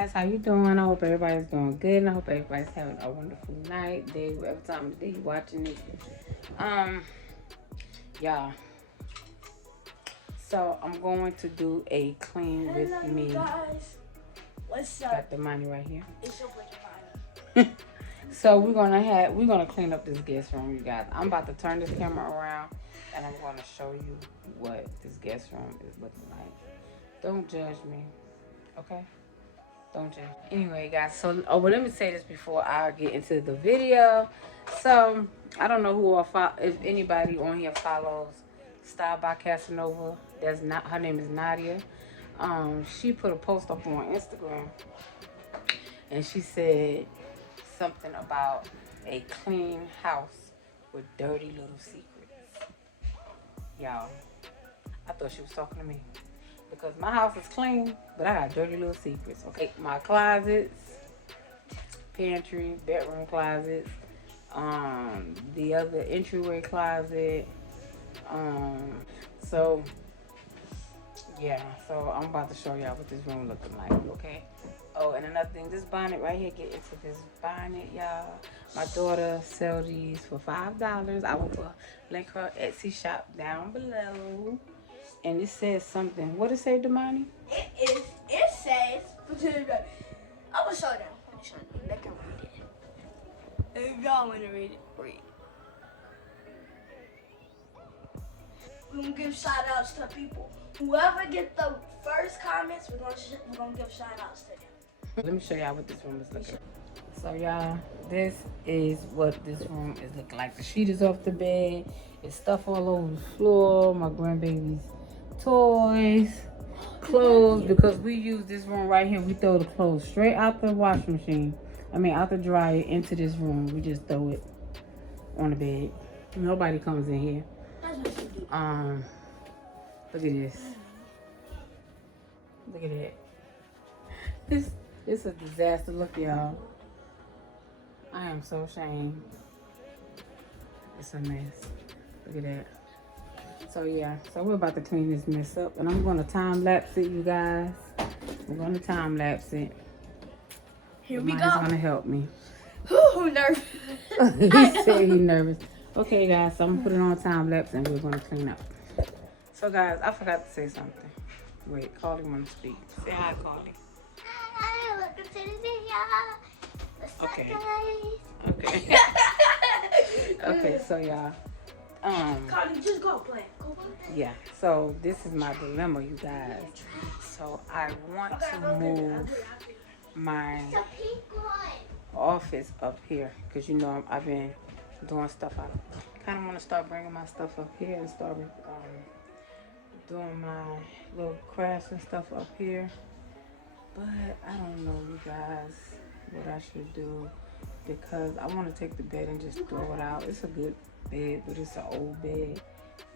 guys, how you doing? I hope everybody's doing good, and I hope everybody's having a wonderful night, day, whatever time of the day you're watching it. Yeah. So I'm going to do a clean with me. Guys. What's up? Got the money right here. It's your boy. So we're gonna clean up this guest room, you guys. I'm about to turn this camera around, and I'm gonna show you what this guest room is looking like. Don't judge me, okay? Don't judge. Anyway, guys. So, let me say this before I get into the video. So, I don't know who if anybody on here follows Style by Casanova. That's not her name is Nadia. She put a post up on Instagram, and she said something about a clean house with dirty little secrets. Y'all, I thought she was talking to me because my house is clean, but I got dirty little secrets. Okay, my closets, pantry, bedroom closets, the other entryway closet. So yeah, so I'm about to show y'all what this room looking like. Okay. Oh, and another thing, this bonnet right here, get into this bonnet, y'all. My daughter sell these for $5. I will link her Etsy shop down below. And it says something. What it say, Damani? It says, I'm gonna show them. They can read it. If y'all want to read it, read. We're gonna give shout outs to people. Whoever get the first comments, we're gonna give shout outs to them. Let me show y'all what this room is looking like. So y'all, this is what this room is looking like. The sheet is off the bed. It's stuff all over the floor. My grandbaby's toys, clothes, because we use this room right here. We throw the clothes straight out the washing machine. Out the dryer into this room. We just throw it on the bed. Nobody comes in here. That's what you do. Look at this. Look at that. It's a disaster. Look, y'all. I am so ashamed. It's a mess. Look at that. So yeah, so we're about to clean this mess up, and I'm gonna time lapse it, you guys. We're gonna time lapse it. Here we go. Somebody's gonna help me. Ooh, nervous. He said he's nervous. Okay, guys, so I'm gonna put it on time lapse, and we're gonna clean up. So guys, I forgot to say something. Wait, Carly wanna speak. Say hi, Carly. Hi, welcome to the video. What's Okay. up, guys? Okay. Okay, so y'all. Carly, just go play. Go play. Yeah, so this is my dilemma, you guys. So I want to move my The pink one. office up here because I've been doing stuff. I kind of want to start bringing my stuff up here and start doing my little crafts and stuff up here. But I don't know, you guys, what I should do because I want to take the bed and just throw it out. It's a good bed, but it's an old bed.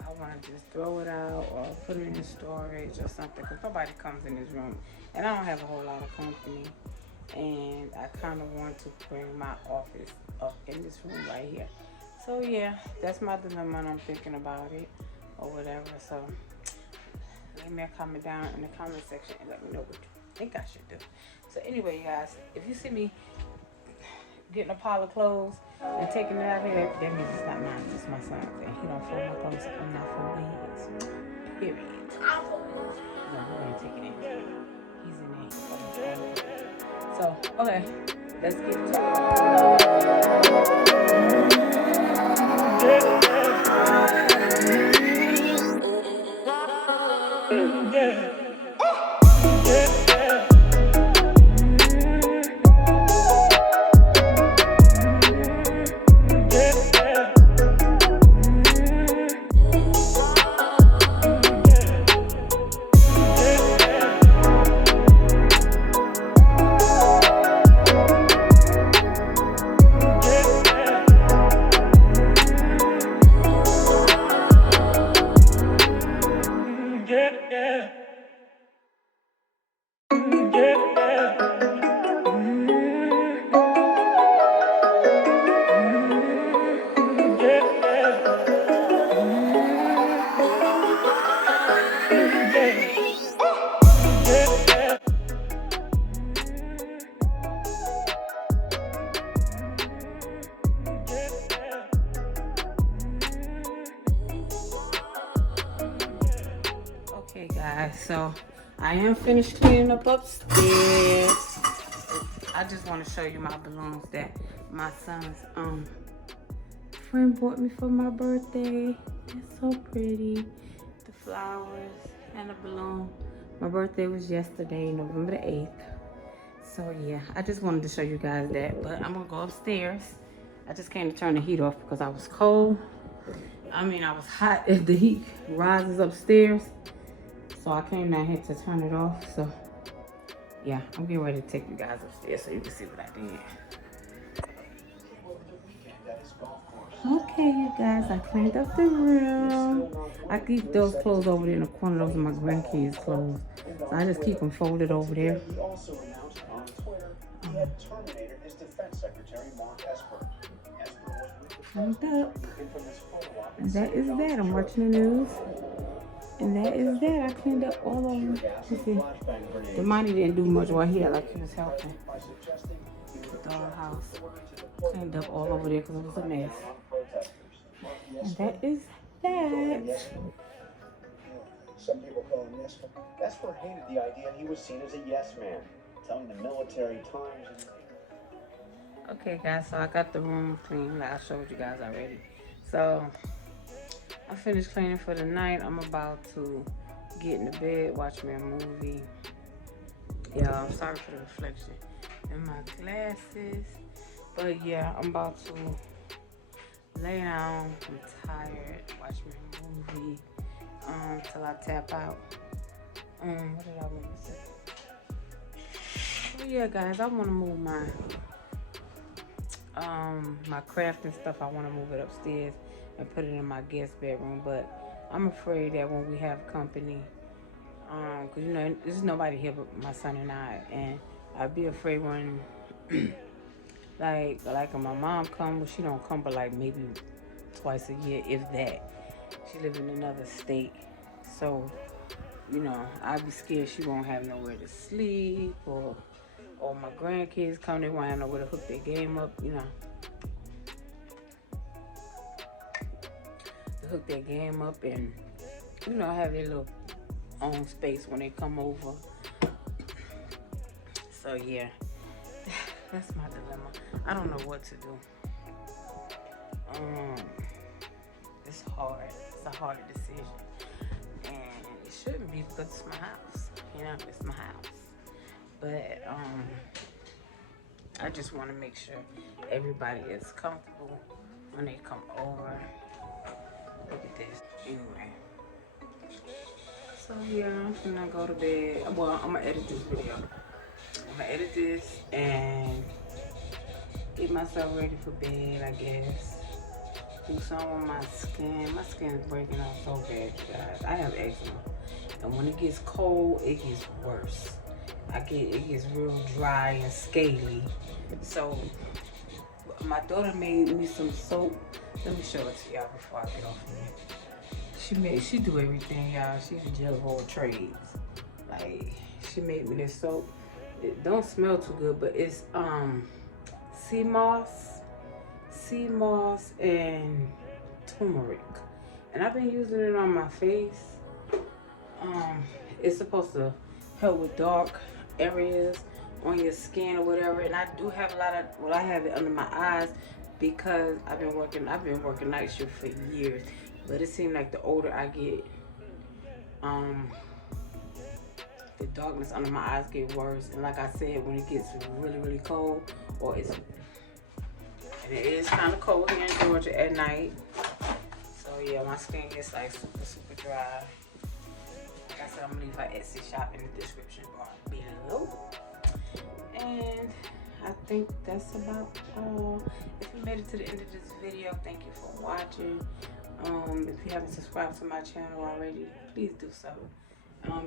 I want to just throw it out or put it in storage or something because nobody comes in this room. And I don't have a whole lot of company. And I kind of want to bring my office up in this room right here. So yeah, that's my dilemma and I'm thinking about it or whatever. So leave me a comment down in the comment section and let me know what you think I should do. So anyway, you guys, if you see me getting a pile of clothes and taking it out here, that means it's not mine, it's my son's. And he don't fold my clothes, I'm not folding his. Period. No, he ain't taking it. He's in there. So, okay, let's get to it. guys, so I am finished cleaning up upstairs. I just want to show you my balloons that my son's friend bought me for my birthday. It's so pretty. The flowers and the balloon. My birthday was yesterday, November the 8th. So yeah, I just wanted to show you guys that, but I'm gonna go upstairs. I just came to turn the heat off because I was cold. I mean, I was hot if the heat rises upstairs. So I came down here to turn it off. So yeah, I'm getting ready to take you guys upstairs so you can see what I did. Okay, you guys, I cleaned up the room. I keep those clothes over there in the corner. Those are my grandkids' clothes. So I just keep them folded over there. He also announced on Twitter he had terminated his defense secretary, Mark Esper. Esper was Cleaned up. And that is that. I'm watching the news. And that is that. I cleaned up all of them. You see, the money didn't do much while he had like he was helping. The dollhouse. Cleaned up all over there because it was a mess. And that is that. Some people call him Esper. Esper hated the idea he was seen as a yes man, telling the Military Times. Okay, guys, so I got the room clean like I showed you guys already. So I finished cleaning for the night. I'm about to get in the bed, watch me a movie. Yeah, I'm sorry for the reflection in my glasses. But yeah, I'm about to lay down. I'm tired. Watch me a movie till I tap out. What did I want to say? So yeah, guys, I want to move my my craft and stuff. I want to move it upstairs and put it in my guest bedroom. But I'm afraid that when we have company, cause you know there's nobody here but my son and I, and I'd be afraid when. Like when my mom comes, she don't come but like maybe twice a year, if that. She lives in another state. So, you know, I'd be scared she won't have nowhere to sleep, or my grandkids come, they won't have nowhere to hook their game up, you know. To hook their game up and, you know, have their little own space when they come over. So yeah. That's my dilemma. I don't know what to do. It's hard. It's a hard decision. And it shouldn't be because it's my house. You know, it's my house. But I just want to make sure everybody is comfortable when they come over. Look at this. Anyway. So yeah, I'm gonna go to bed. Well, I'm gonna edit this video. I'm gonna edit this and get myself ready for bed, I guess. Do something on my skin. My skin is breaking out so bad, you guys. I have eczema. And when it gets cold, it gets worse. It gets real dry and scaly. So my daughter made me some soap. Let me show it to y'all before I get off here. She do everything, y'all. She's a jack of all trades. Like, she made me this soap. It don't smell too good, but it's sea moss and turmeric, and I've been using it on my face. It's supposed to help with dark areas on your skin or whatever, and I do have I have it under my eyes because I've been working night shift for years, but it seems like the older I get, the darkness under my eyes get worse. And like I said, when it gets really, really cold, and it is kind of cold here in Georgia at night. So yeah, my skin gets like super, super dry. Like I said, I'm gonna leave her Etsy shop in the description bar below. And I think that's about all. If you made it to the end of this video, thank you for watching. If you haven't subscribed to my channel already, please do so.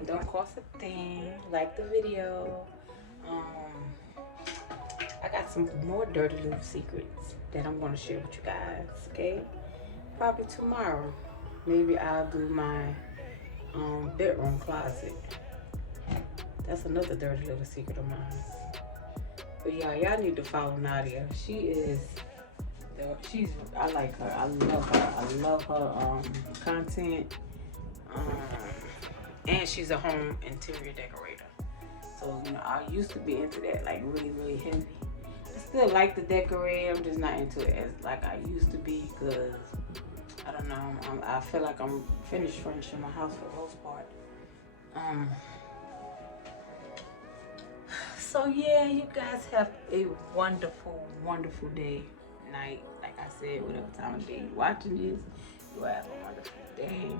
Don't cost a thing. Like the video. I got some more dirty little secrets that I'm going to share with you guys, okay? Probably tomorrow. Maybe I'll do my bedroom closet. That's another dirty little secret of mine. But yeah, y'all need to follow Nadia. I like her. I love her. I love her content. and she's a home interior decorator. So, you know, I used to be into that, like really, really heavy. I still like to decorate. I'm just not into it as like I used to be because I don't know. I feel like I'm finished furnishing my house for the most part. So yeah, you guys have a wonderful, wonderful day, night. Like I said, whatever time of day you're watching this, you have a wonderful day.